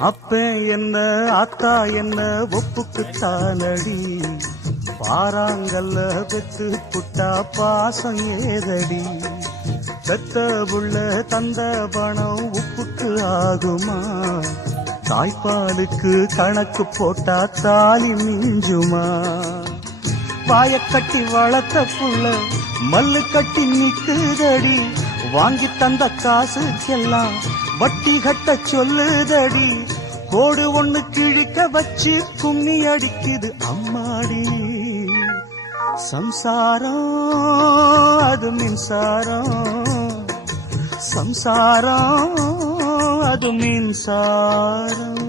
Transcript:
அப்ப என்ன ஆத்தா என்ன ஒப்புக்குத்தானடி, பாறாங்கல்ல பெத்து புட்டா பாசம் ஏதடி, பெத்த புள்ள தந்த பணம் உப்புக்கு ஆகுமா, தாய்ப்பாலுக்கு கணக்கு போட்டா தாலி மிஞ்சுமா, வாயக்கட்டி வளர்த்த புள்ள மல்லு கட்டி நிக்குதடி, வாங்கி தந்த காசுக்கெல்லாம் வட்டி கட்ட சொல்லுதடி, கோடு ஒண்ணு கிழிக்க வச்சு கும்மி அடிக்குது அம்மாடி, சம்சாரம் அது மின்சாரம், சம்சாரம் அது மின்சாரம்.